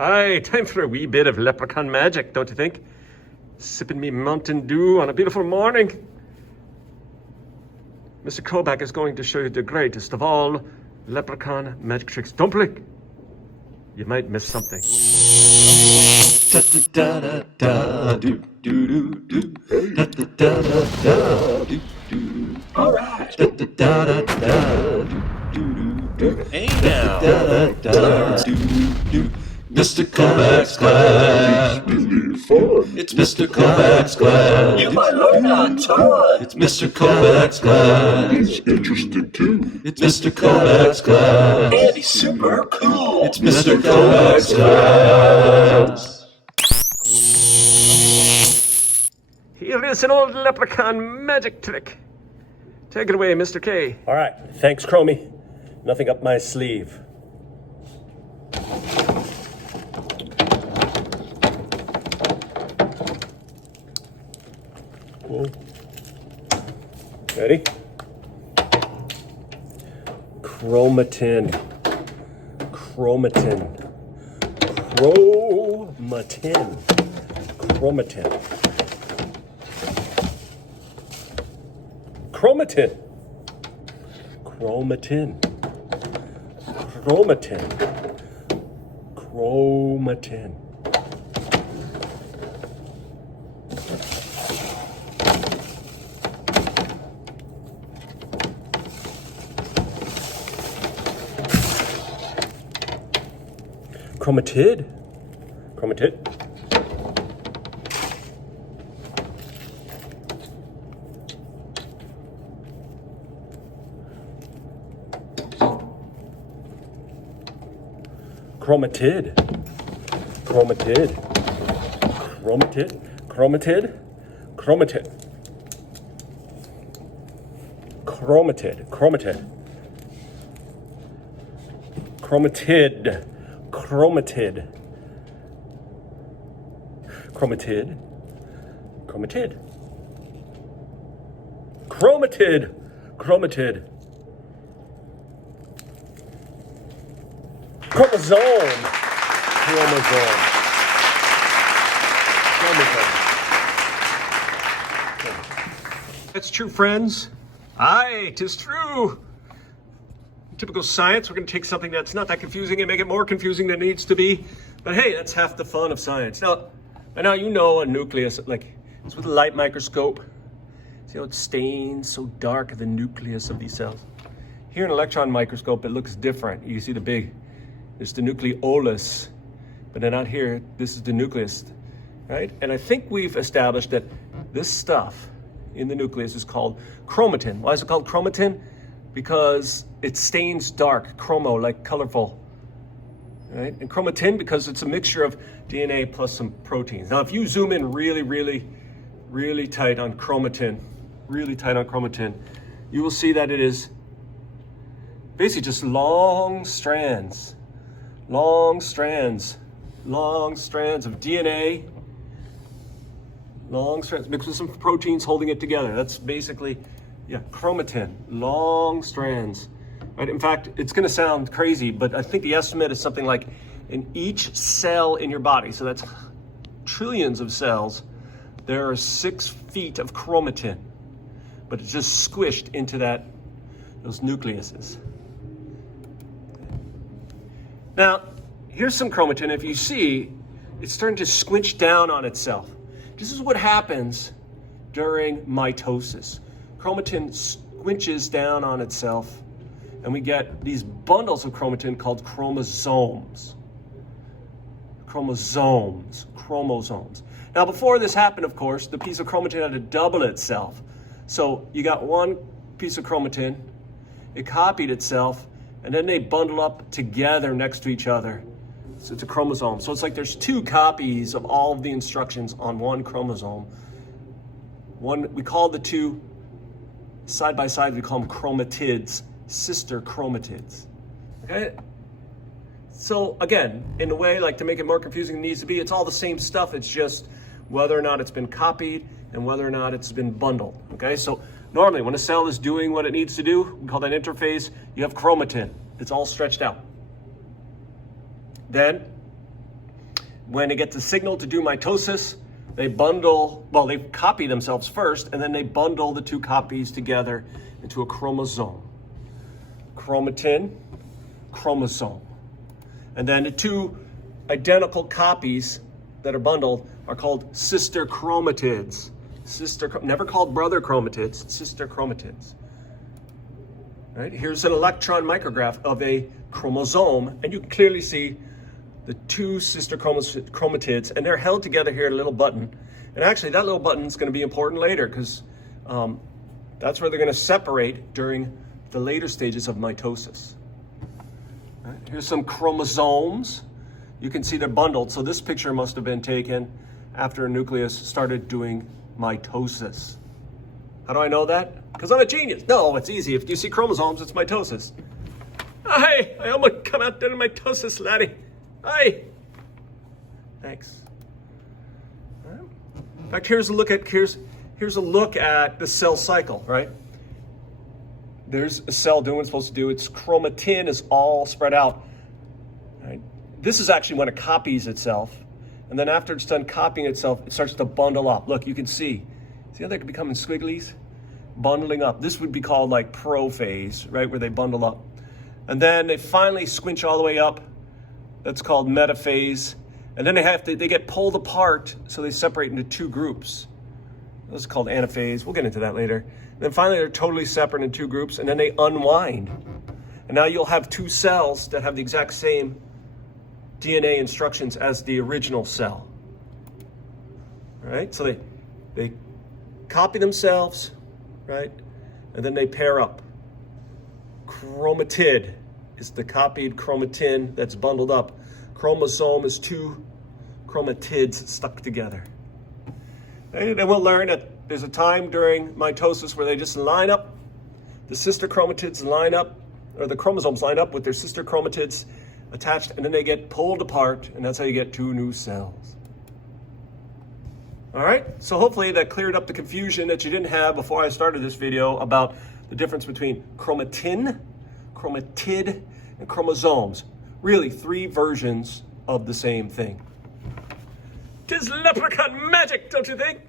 Aye, time for a wee bit of leprechaun magic, don't you think? Sipping me Mountain Dew on a beautiful morning. Mr. Kobach is going to show you the greatest of all leprechaun magic tricks. Don't blink. You might miss something. All right. Hey now. Mr. Kobach's class. It's Mr. Kobach's class. You might learn a ton. It's Mr. Kobach's class. It's interesting too. It's Mr. Kobach's class. And he's super cool. It's Mr. Kobach's class. Here is an old leprechaun magic trick. Take it away, Mr. K. All right, thanks, Chromie. Nothing up my sleeve. Cool. Ready? Chromatin. Chromatin. Chromatin. Chromatin. Chromatin. Chromatin. Chromatin. Chromatin. Chromatid. Chromatid. Chromatid. Chromatid. Chromatid. Chromatid. Chromatid. Chromatid. Chromatid. Chromatid. Chromatid. Chromatid. Chromatid. Chromatid. Chromatid. Chromosome. Chromosome. Chromosome. That's true, friends. Aye, 'tis true. In typical science, we're going to take something that's not that confusing and make it more confusing than it needs to be. But hey, that's half the fun of science. Now, by now you know a nucleus, like, it's with a light microscope. See how it stains so dark the nucleus of these cells? Here in an electron microscope, it looks different. You see there's the nucleolus, but then out here, this is the nucleus, right? And I think we've established that this stuff in the nucleus is called chromatin. Why is it called chromatin? Because it stains dark, chromo, like colorful, right? And chromatin because it's a mixture of DNA plus some proteins. Now, if you zoom in really, really, really tight on chromatin, you will see that it is basically just long strands of DNA, long strands mixed with some proteins holding it together. That's basically, chromatin, long strands. Right? In fact, it's going to sound crazy, but I think the estimate is something like in each cell in your body, so that's trillions of cells, there are 6 feet of chromatin, but it's just squished into those nucleuses. Now, here's some chromatin. If you see, it's starting to squinch down on itself. This is what happens during mitosis. Chromatin squinches down on itself, and we get these bundles of chromatin called chromosomes. Chromosomes. Now, before this happened, of course, the piece of chromatin had to double itself. So you got one piece of chromatin, it copied itself, and then they bundle up together next to each other. So it's a chromosome. So it's like there's 2 copies of all of the instructions on one chromosome. We call the 2 side by side, we call them chromatids, sister chromatids. Okay? So again, in a way, like to make it more confusing than it needs to be, it's all the same stuff. It's just whether or not it's been copied and whether or not it's been bundled. Okay? So normally when a cell is doing what it needs to do, we call that interphase, you have chromatin. It's all stretched out. Then when they get the signal to do mitosis, they bundle, well, they copy themselves first, and then they bundle the two copies together into a chromosome. Chromatin, chromosome. And then the two identical copies that are bundled are called sister chromatids. Never called brother chromatids, sister chromatids. Right? Here's an electron micrograph of a chromosome, and you can clearly see the two sister chromatids, and they're held together here in a little button. And actually, that little button is going to be important later, because that's where they're going to separate during the later stages of mitosis. Right? Here's some chromosomes. You can see they're bundled. So this picture must have been taken after a nucleus started doing mitosis. How do I know that? Because I'm a genius. No, it's easy. If you see chromosomes, it's mitosis. Hey, I almost come out there in mitosis, laddie. Hi. Thanks. All right. In fact, here's a look at the cell cycle, right? There's a cell doing what it's supposed to do. Its chromatin is all spread out. Right? This is actually when it copies itself. And then after it's done copying itself, it starts to bundle up. Look, you can see how they're becoming squigglies? Bundling up. This would be called like prophase, right? Where they bundle up. And then they finally squinch all the way up. That's called metaphase. And then they get pulled apart, so they separate into two groups. This is called anaphase. We'll get into that later. And then finally, they're totally separate in two groups, and then they unwind. And now you'll have two cells that have the exact same DNA instructions as the original cell. All right? So they copy themselves, right? And then they pair up. Chromatid is the copied chromatin that's bundled up. Chromosome is two chromatids stuck together. And then we'll learn that there's a time during mitosis where they just line up, the sister chromatids line up, or the chromosomes line up with their sister chromatids attached, and then they get pulled apart, and that's how you get two new cells. All right, so hopefully that cleared up the confusion that you didn't have before I started this video about the difference between chromatin, chromatid, and chromosomes. Really, three versions of the same thing. 'Tis leprechaun magic, don't you think?